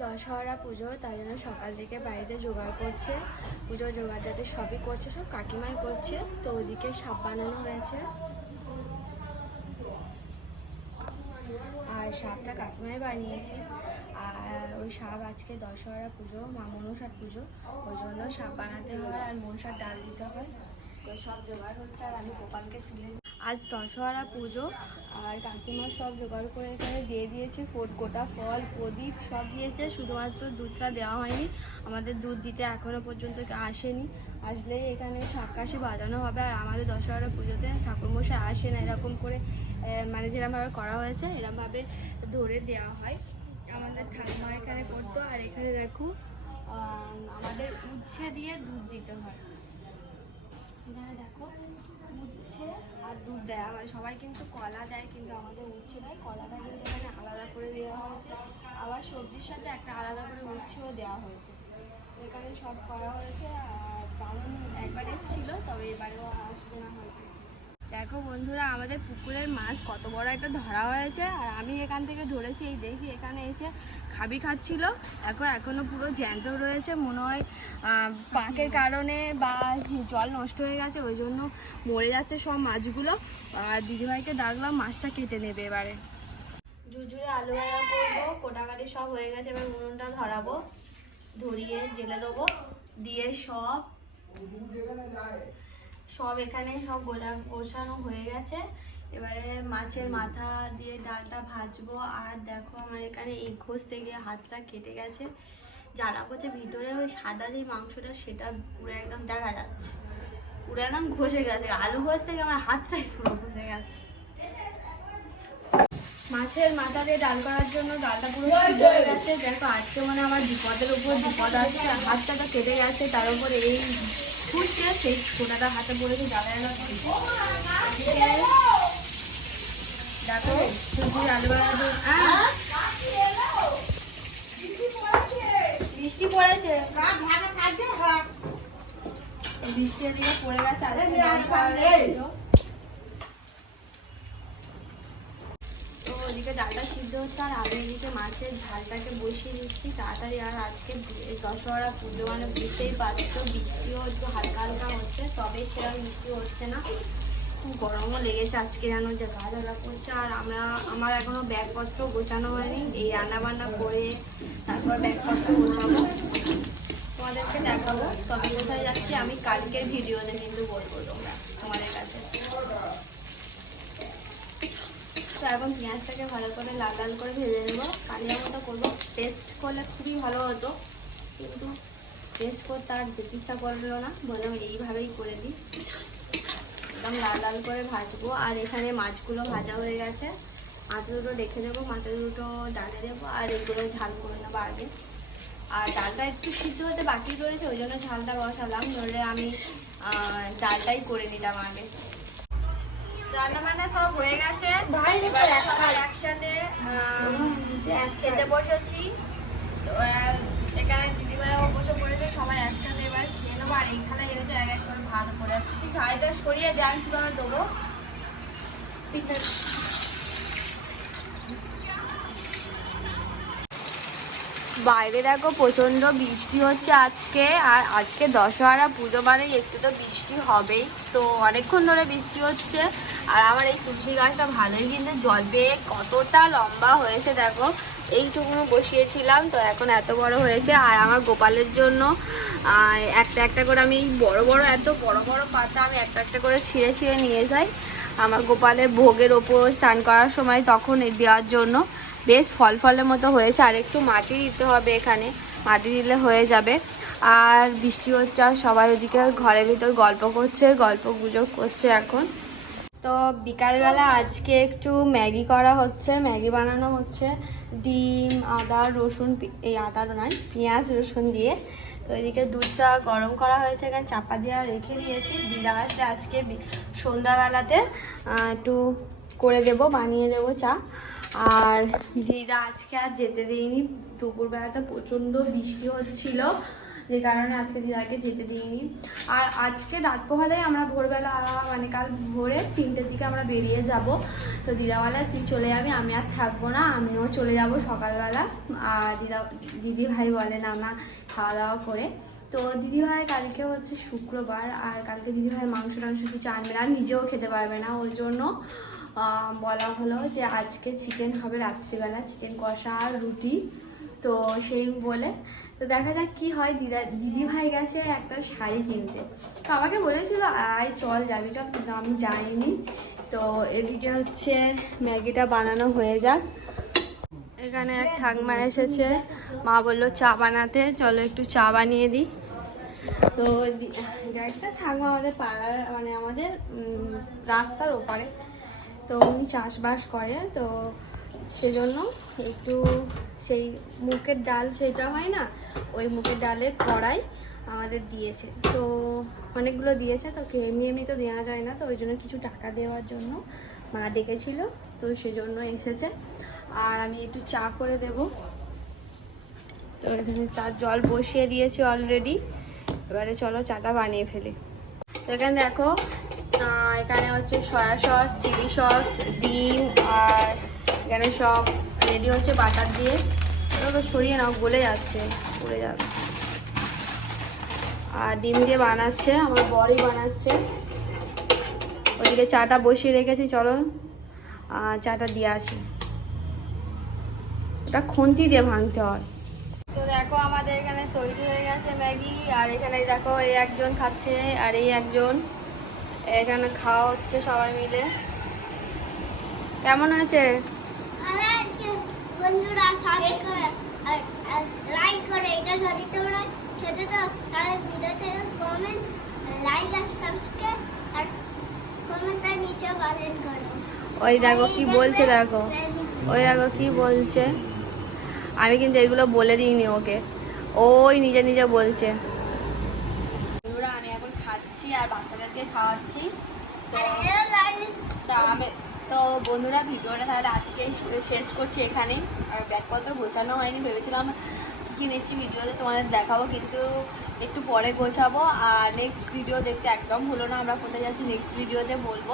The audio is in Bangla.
দশহরা পুজো, তাই জন্য সকাল থেকে বাড়িতে জোগাড় করছে। পুজো জোগাড় যাতে সবই করছে, সব কাকিমাই করছে। তো ওদিকে সাপ বানানো হয়েছে। আর সাপটা কাকিমাই বানিয়েছে। আর ওই সাপ আজকে দশহরা পুজো, মা মনসার পুজো। ওই জন্য সাপ বানাতে হয় আর মনসার ডাল দিতে হয়। তো সব জোগাড় হচ্ছে আর আমি গোপালকে তুলে আজ দশহরা পুজো, আর কাকিমা সব জোগাড় করে এখানে দিয়ে দিয়েছে, ফোট গোটা, ফল, প্রদীপ সব দিয়েছে, শুধুমাত্র দুধটা দেওয়া হয়নি, আমাদের দুধ দিতে এখনও পর্যন্ত আসেনি আসলেই এখানে শাক্কাশি বাজানো হবে, আর আমাদের দশহরা পুজোতে ঠাকুরমশাই আসে না এরকম করে মানে যেরকমভাবে করা হয়েছে এরকমভাবে ধরে দেওয়া হয়, আমাদের ঠাকুমা এখানে করতো, আর এখানে দেখো আমাদের উচ্ছে দিয়ে দুধ দিতে হয়। দেখো উচ্ছে আর দুধ দেয় মানে সবাই কিন্তু কলা দেয়, কিন্তু আমাদের উচ্ছে দেয় কলাটা কিন্তু এখানে আলাদা করে দেওয়া হয়েছে। আবার সবজির সাথে একটা আলাদা করে উচ্ছেও দেওয়া হয়েছে। এখানে সব করা হয়েছে আর বামন একবার এসেছিল, তবে এবারেও আসবে না হয়তো। দেখো বন্ধুরা, আমাদের পুকুরের মাছ কত বড় একটা ধরা হয়েছে, আর আমি এখান থেকে ধরেছি, এই দেখি এখানে এসে খাবি খাচ্ছিল। এখন এখনও পুরো জ্যান্ত রয়েছে, মনে হয় পাঁকের কারণে বা জল নষ্ট হয়ে গেছে, ওই জন্য মরে যাচ্ছে সব মাছগুলো। আর দিদিভাইকে ডাকলাম, মাছটা কেটে নেবে এবারে। জুজুরে আলু ভাজা করব, কোটাকাটি সব হয়ে গেছে, এবার উনুনটা ধরাবো, ধরিয়ে জেলে দেবো, দিয়ে সব সব এখানে সব গোলা গোছানো হয়ে গেছে। এবারে মাছের মাথা দিয়ে ডালটা ভাজবো। আর দেখো আমার এখানে এই ঘোষ থেকে হাতটা কেটে গেছে। জ্বালা করছে ভিতরে ওই সাদা যে মাংসটা, সেটা পুরো একদম দেখা যাচ্ছে। পুরো একদম ঘষে গেছে। আলু ঘষ থেকে আমার হাতটাই পুরো ঘষে গেছে। মাছের মাথা দিয়ে ডাল করার জন্য ডালটা পুরো হয়ে গেছে। দেখো, আজকে মানে আমার বিপদের উপর বিপদ আসছে। হাতটা তো কেটে গেছে, তার উপরে এই ফুটছে সেই ফোটাটা হাতে পড়েছে করছে এদিকে দেখো সুজির আলু বৃষ্টি পড়েছে। বৃষ্টি এদিকে পড়ে গেছে আজকে পুজো। ডালটা সিদ্ধ হচ্ছে আর আমি এদিকে মাছের ঝালটাকে বসিয়ে দিচ্ছি। তাড়াতাড়ি আর আজকে দশহরা পুজো মানে বুঝতেই পারছ, বৃষ্টিও একটু হালকা হালকা হচ্ছে, তবে সেরকম বৃষ্টি হচ্ছে না। খুব গরমও লেগেছে আজকে যেন, যে গা জ্বালা করছে। আর আমরা, আমার এখনও ব্যাগপত্র গোছানো হয়নি। এই রান্না বান্না করে তারপর ব্যাগপত্র গোছাবো। তোমাদেরকে দেখাবো। তবে কোথায় যাচ্ছি? আমি কালকের ভিডিওতে কিন্তু বলব তোমরা। তোমাদের তো এখন পেঁয়াজটাকে ভালো করে লাল লাল করে ভেজে নেব। কালিয়া মতো করব। টেস্ট করলে খুবই ভালো হতো। কিন্তু টেস্ট করতে আর যেতে ইচ্ছা করল না। বললাম এইভাবেই করে দিই। একদম লাল লাল করে ভাজবো। আর এখানে মাছগুলো ভাজা হয়ে গেছে। মাথা দুটো রেখে দেবো মাথা দুটো ডালে দেবো। আর এগুলো ঝাল করে নেব আগে। আর ডালটা একটু সিদ্ধ হতে বাকি রয়েছে, ওই জন্য ঝালটা বসালাম। নইলে আমি ডালটাই করে নিলাম আগে। সব হয়ে গেছে। এবার সবাই একসাথে খেতে বসেছি। তো এখানে দিদিভাইও বসে পড়েছে সবাই একসাথে এবার খেয়ে নেব। আর এইখানে এনেছে এক এক করে ভাত পড়ে যাচ্ছে তুই ভাইটা সরিয়ে দে আমি কীভাবে দেবো? বাইরে দেখো প্রচণ্ড বৃষ্টি হচ্ছে আজকে। আর আজকে দশহরা পুজো মানে একটু তো বৃষ্টি হবেই। তো অনেকক্ষণ ধরে বৃষ্টি হচ্ছে। আর আমার এই তুলসী গাছটা ভালোই কিন্তু জল পেয়ে কতটা লম্বা হয়েছে দেখো। এইটুকুনো বসিয়েছিলাম, তো এখন এত বড় হয়েছে। আর আমার গোপালের জন্য একটা একটা করে আমি বড় বড়, এত বড় বড় পাতা আমি একটা একটা করে ছিঁড়ে ছিঁড়ে নিয়ে যাই। আমার গোপালের ভোগের ওপর স্নান করার সময় তখন দেওয়ার জন্য। বেশ ফল ফলের মতো হয়েছে, আর একটু মাটি দিতে হবে এখানে। মাটি দিলে হয়ে যাবে। আর বৃষ্টি হচ্ছে, আর সবাই ওদিকে ঘরের ভিতর গল্প করছে, গল্প গুজব করছে এখন। তো বিকালবেলা আজকে একটু ম্যাগি করা হচ্ছে, ম্যাগি বানানো হচ্ছে, ডিম, আদা, রসুন এই আদা নয়, পেঁয়াজ, রসুন দিয়ে। তো এদিকে দুধটা গরম করা হয়েছে, এখানে চাপা দিয়ে রেখে দিয়েছি। দিদা আসলে আজকে সন্ধ্যাবেলাতে একটু করে দেব, বানিয়ে দেব চা। আর দিদা আজকে আর যেতে দিইনি দুপুরবেলাতে প্রচণ্ড বৃষ্টি হচ্ছিল। যে কারণে আজকে দিদাকে যেতে দিইনি। আর আজকে রাত পোহালেই আমরা ভোরবেলা মানে কাল ভোরে তিনটের দিকে আমরা বেরিয়ে যাব। তো দিদাওয়ালা, তুই চলে যাবি, আমি আর থাকব না, আমিও চলে যাব সকালবেলা। আর দিদা, দিদি ভাই বলেন আমরা খাওয়া দাওয়া করে। তো দিদিভাই কালকে হচ্ছে শুক্রবার, আর কালকে দিদিভাই মাংস টাংস কিছু আনবে না নিজেও খেতে পারবে না। ওই জন্য বলা হলো যে আজকে চিকেন হবে রাত্রিবেলা চিকেন কষা আর রুটি। তো সেই বলে তো দেখা যাক কি হয়। দিদা, দিদিভাই গেছে একটা শাড়ি কিনতে। তো আমাকে বলেছিল, আয়, চল যাবি, চল। কিন্তু আমি যাইনি। তো এদিকে হচ্ছে ম্যাগিটা বানানো হয়ে যাক। এখানে এক ঠাকমা এসেছে। মা বলল, চা বানাতে, চলো একটু চা বানিয়ে দিই। তো একটা ঠাকমা আমাদের পাড়ার মানে আমাদের রাস্তার ওপারে। তো উনি চাষবাস করে। তো সেজন্য একটু সেই মুখের ডাল সেটা হয় না, ওই মুখের ডালের কড়াই আমাদের দিয়েছে। তো অনেকগুলো দিয়েছে, তো এমনি এমনি তো দেওয়া যায় না, তো ওই জন্য কিছু টাকা দেওয়ার জন্য মা ডেকেছিল, তো সেজন্য এসেছে। আর আমি একটু চা করে দেব। তো এখানে চা, জল বসিয়ে দিয়েছি অলরেডি এবারে চলো চাটা বানিয়ে ফেলি। তো এখানে দেখো এখানে হচ্ছে সয়া সস চিলি সস ডিম আর এখানে সব রেডি হচ্ছে বাটার দিয়ে। এগুলো তো ছড়িয়ে নাও, গলে যাচ্ছে, পড়ে যাবে। আর ডিম দিয়ে বানাচ্ছে, আমার বড়ই বানাচ্ছে। ওইদিকে চাটা বসিয়ে রেখেছি, চলো। চাটা দিয়ে আসি। ওটা খুন্তি দিয়ে ভাঙতে হয়। তো দেখো, আমাদের এখানে তৈরি হয়ে গেছে ম্যাগি। আর এখানে দেখো, এই একজন খাচ্ছে আর এই একজন। এখানে খাওয়া হচ্ছে সবাই মিলে। কেমন হয়েছে? বন্ধুরা করে লাইক করে এটা যদি তোমরা খেতে তো তাহলে ভিডিওতে কমেন্ট লাইক আর সাবস্ক্রাইব আর কমেন্টটা নিচে কমেন্ট করো। ওই দেখো কি বলছে দেখো। ওই দেখো কি বলছে। আমি কিন্তু এগুলো বলে দিইনি ওকে। ওই নিজে নিজে বলছে। বন্ধুরা আমি এখন খাচ্ছি আর বাচ্চাদেরকে খাওয়াচ্ছি। তো তা আমি তো বন্ধুরা, ভিডিওটা তাহলে আজকেই শেষ করছি এখানেই। আর ব্যাগপত্র গোছানো হয়নি, ভেবেছিলাম কিনেছি ভিডিওতে, তোমাদের দেখাবো, কিন্তু একটু পরে গোছাবো। আর নেক্সট ভিডিও দেখতে একদম হলো না, আমরা কোথায় যাচ্ছি নেক্সট ভিডিওতে বলব।